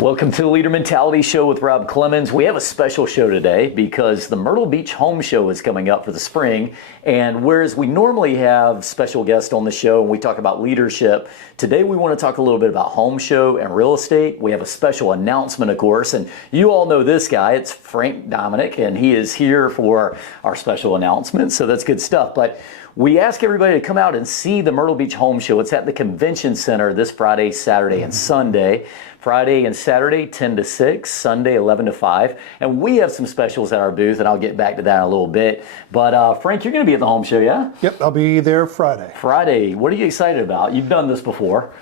Welcome to the Leader Mentality Show with Rob Clemens. We have a special show today because the Myrtle Beach Home Show is coming up for the spring. And whereas we normally have special guests on the show and we talk about leadership, today we want to talk a little bit about home show and real estate. We have a special announcement, of course, and you all know this guy. It's Frank Dominick, and he is here for our special announcement, so that's good stuff. But we ask everybody to come out and see the Myrtle Beach Home Show. It's at the Convention Center this Friday, Saturday, and Sunday. Friday and Saturday, 10 to 6, Sunday, 11 to 5. And we have some specials at our booth, and I'll get back to that in a little bit. But Frank, you're going to be at the home show, yeah? Yep, I'll be there Friday. Friday. What are you excited about? You've done this before.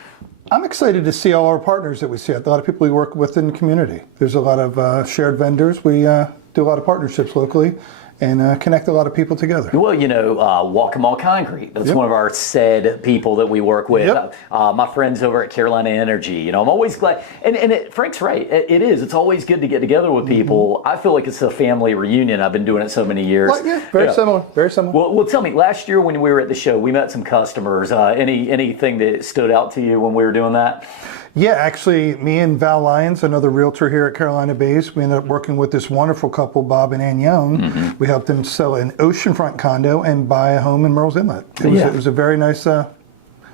I'm excited to see all our partners that we see. A lot of people we work with in the community. There's a lot of shared vendors. We do a lot of partnerships locally and connect a lot of people together. Well, you know, Walk-em All Concrete. That's one of our said people that we work with. Yep. My friends over at Carolina Energy. You know, I'm always glad. And Frank's right. It is. It's always good to get together with people. I feel like it's a family reunion. I've been doing it so many years. Well, yeah, very similar. Very similar. Well, tell me, last year when we were at the show, we met some customers. Anything that stood out to you when we were doing that? Yeah, actually, me and Val Lyons, another realtor here at Carolina Bays, we ended up working with this wonderful couple, Bob and Ann Young. We helped them sell an oceanfront condo and buy a home in Myrtle's Inlet. It was a very nice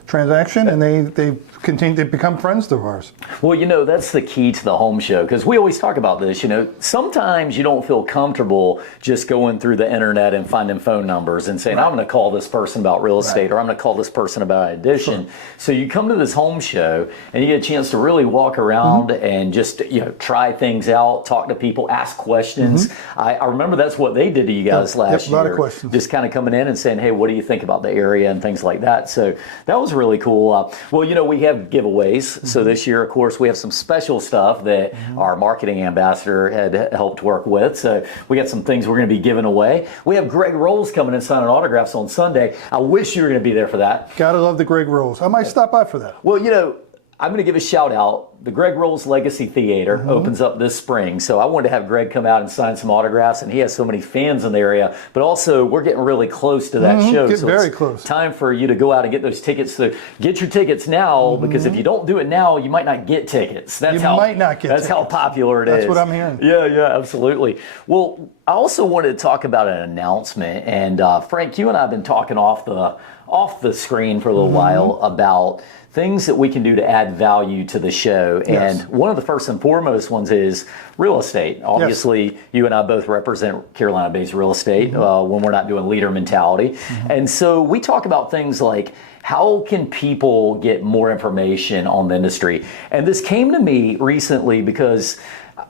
transaction, and they've become friends of ours. Well, you know, that's the key to the home show, because we always talk about this. You know, sometimes you don't feel comfortable just going through the internet and finding phone numbers and saying, I'm going to call this person about real estate, or I'm going to call this person about an addition. Sure. So you come to this home show and you get a chance to really walk around and just, you know, try things out, talk to people, ask questions. I remember that's what they did to you guys last year. A lot of questions. Just kind of coming in and saying, hey, what do you think about the area and things like that. So that was really cool. Well, you know, we have giveaways. So this year, of course, we have some special stuff that our marketing ambassador had helped work with. So we got some things we're going to be giving away. We have Greg Rolls coming and signing autographs on Sunday. I wish you were going to be there for that. Gotta love the Greg Rolls. I might stop by for that. Well, you know, I'm going to give a shout out. The Greg Rolls Legacy Theater opens up this spring. So I wanted to have Greg come out and sign some autographs, and he has so many fans in the area. But also, we're getting really close to that show. Get so very it's close. Time for you to go out and get those tickets. So get your tickets now, because if you don't do it now, you might not get tickets. That's how popular it is. That's what I'm hearing. Yeah, absolutely. Well, I also wanted to talk about an announcement. And Frank, you and I have been talking off the screen for a little while about things that we can do to add value to the show. And one of the first and foremost ones is real estate. Obviously, you and I both represent Carolina-based real estate when we're not doing leader mentality. And so we talk about things like, how can people get more information on the industry? And this came to me recently because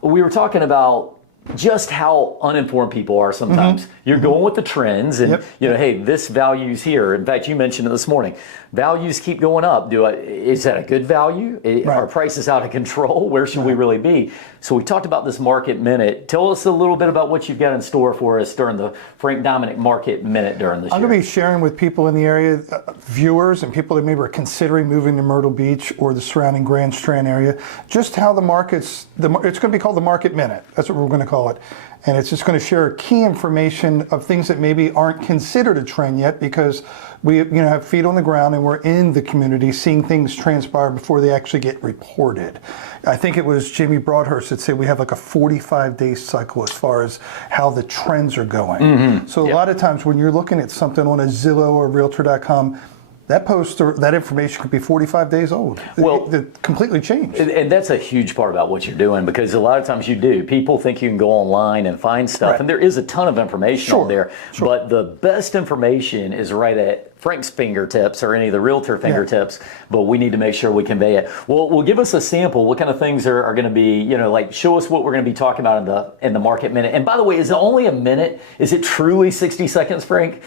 we were talking about just how uninformed people are sometimes. You're going with the trends and, you know, hey, this value's here. In fact, you mentioned it this morning. Values keep going up. Is that a good value? Are prices out of control? Where should we really be? So we talked about this Market Minute. Tell us a little bit about what you've got in store for us during the Frank Dominick Market Minute during this year. I'm going to be sharing with people in the area, viewers and people that maybe are considering moving to Myrtle Beach or the surrounding Grand Strand area, just how the markets, it's going to be called the Market Minute. That's what we're going to call it. And it's just going to share key information of things that maybe aren't considered a trend yet, because we have feet on the ground and we're in the community seeing things transpire before they actually get reported. I think it was Jamie Broadhurst that said we have like a 45-day cycle as far as how the trends are going. So a lot of times when you're looking at something on a Zillow or Realtor.com, that post or that information could be 45 days old. Well, it completely changed. And that's a huge part about what you're doing, because a lot of times you do. People think you can go online and find stuff, and there is a ton of information on there. But the best information is right at Frank's fingertips or any of the realtor fingertips, but we need to make sure we convey it. Well, give us a sample. What kind of things are going to be, you know, like show us what we're going to be talking about in the Market Minute. And by the way, is it only a minute? Is it truly 60 seconds, Frank?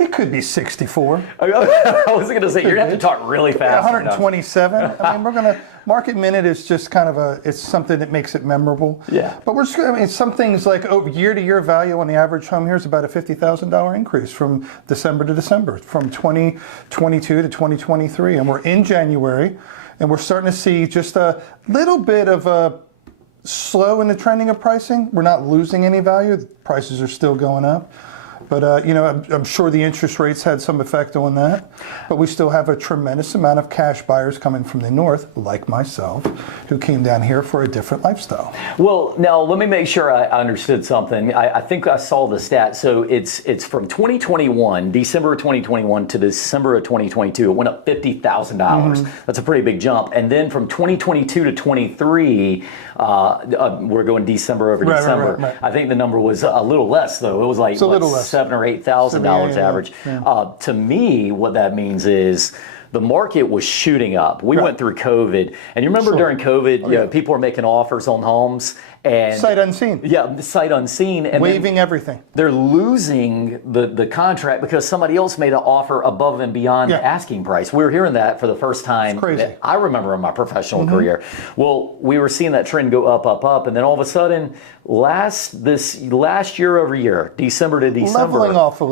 It could be 64. I was going to say, you're going to have to talk really fast. 127. I mean, Market Minute is just kind of it's something that makes it memorable. Yeah. But some things like year-to-year value on the average home here is about a $50,000 increase from December to December, from 2022 to 2023. And we're in January, and we're starting to see just a little bit of a slow in the trending of pricing. We're not losing any value. The prices are still going up. But, I'm sure the interest rates had some effect on that. But we still have a tremendous amount of cash buyers coming from the north, like myself, who came down here for a different lifestyle. Well, now let me make sure I understood something. I think I saw the stat. So it's from 2021, December of 2021 to December of 2022. It went up $50,000. That's a pretty big jump. And then from 2022 to 23, we're going December over December. Right. I think the number was a little less, though. It was like $7,000 or $8,000 average. Yeah. To me, what that means is the market was shooting up. We went through COVID, and you remember during COVID, people were making offers on homes and sight unseen. Yeah, sight unseen, and waiving everything. They're losing the contract because somebody else made an offer above and beyond asking price. We were hearing that for the first time. It's crazy. I remember in my professional career. Well, we were seeing that trend go up, and then all of a sudden, last year over year, December to December, leveled off a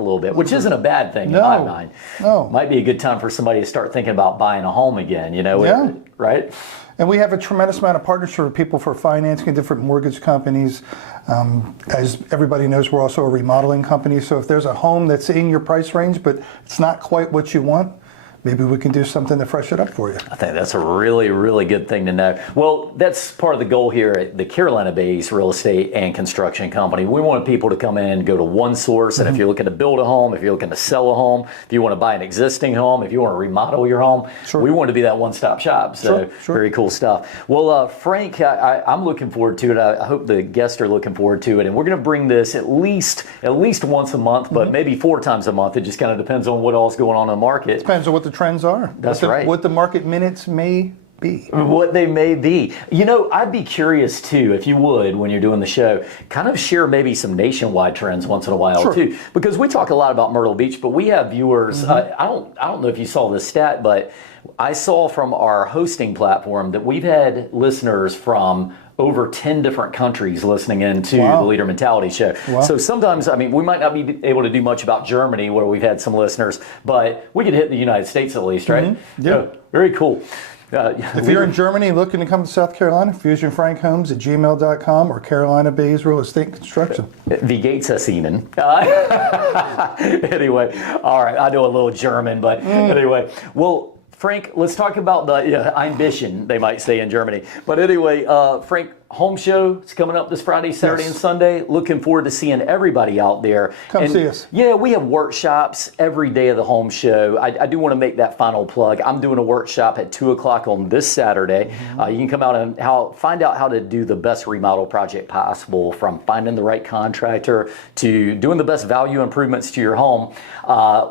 little bit, which isn't a bad thing in my mind. No, might be a good time for somebody to start thinking about buying a home again. Right? And we have a tremendous amount of partnership with people for financing, different mortgage companies. As everybody knows, we're also a remodeling company. So if there's a home that's in your price range, but it's not quite what you want, maybe we can do something to fresh it up for you. I think that's a really, really good thing to know. Well, that's part of the goal here at the Carolina Bays Real Estate and Construction Company. We want people to come in and go to one source. And if you're looking to build a home, if you're looking to sell a home, if you want to buy an existing home, if you want to remodel your home, we want to be that one-stop shop. So very cool stuff. Well, Frank, I'm looking forward to it. I hope the guests are looking forward to it. And we're going to bring this at least once a month, but maybe 4 times a month. It just kind of depends on what all's going on in the market. Depends on what the trends are. That's right. What the market minutes may be. What they may be. I'd be curious too, if you would, when you're doing the show, kind of share maybe some nationwide trends once in a while too. Because we talk a lot about Myrtle Beach, but we have viewers. I don't know if you saw this stat, but I saw from our hosting platform that we've had listeners from over 10 different countries listening into the Leader Mentality Show. So sometimes, we might not be able to do much about Germany, where we've had some listeners, but we could hit the United States at least, right? Yeah. Very cool. If you're in Germany looking to come to South Carolina, fusionfrankhomes@gmail.com or Carolina Bays Real Estate Construction. Wie geht's es Ihnen? Anyway, all right, I know a little German, but anyway. Well, Frank, let's talk about the ambition, they might say in Germany. But anyway, Frank, home show is coming up this Friday, Saturday, and Sunday. Looking forward to seeing everybody out there. Come see us. Yeah, we have workshops every day of the home show. I do want to make that final plug. I'm doing a workshop at 2 o'clock on this Saturday. You can come out and find out how to do the best remodel project possible, from finding the right contractor to doing the best value improvements to your home.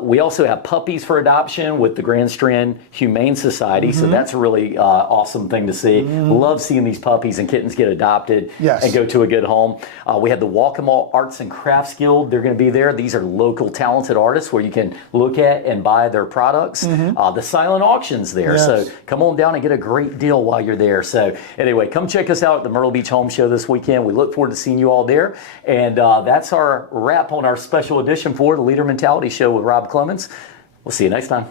We also have puppies for adoption with the Grand Strand Humane Society, so that's a really awesome thing to see. Love seeing these puppies and kittens get adopted and go to a good home. We have the Walk'em Arts and Crafts Guild. They're going to be there. These are local talented artists where you can look at and buy their products. The silent auction's there. So come on down and get a great deal while you're there. So anyway, come check us out at the Myrtle Beach Home Show this weekend. We look forward to seeing you all there. And that's our wrap on our special edition for the Leader Mentality Show with Rob Clemens. We'll see you next time.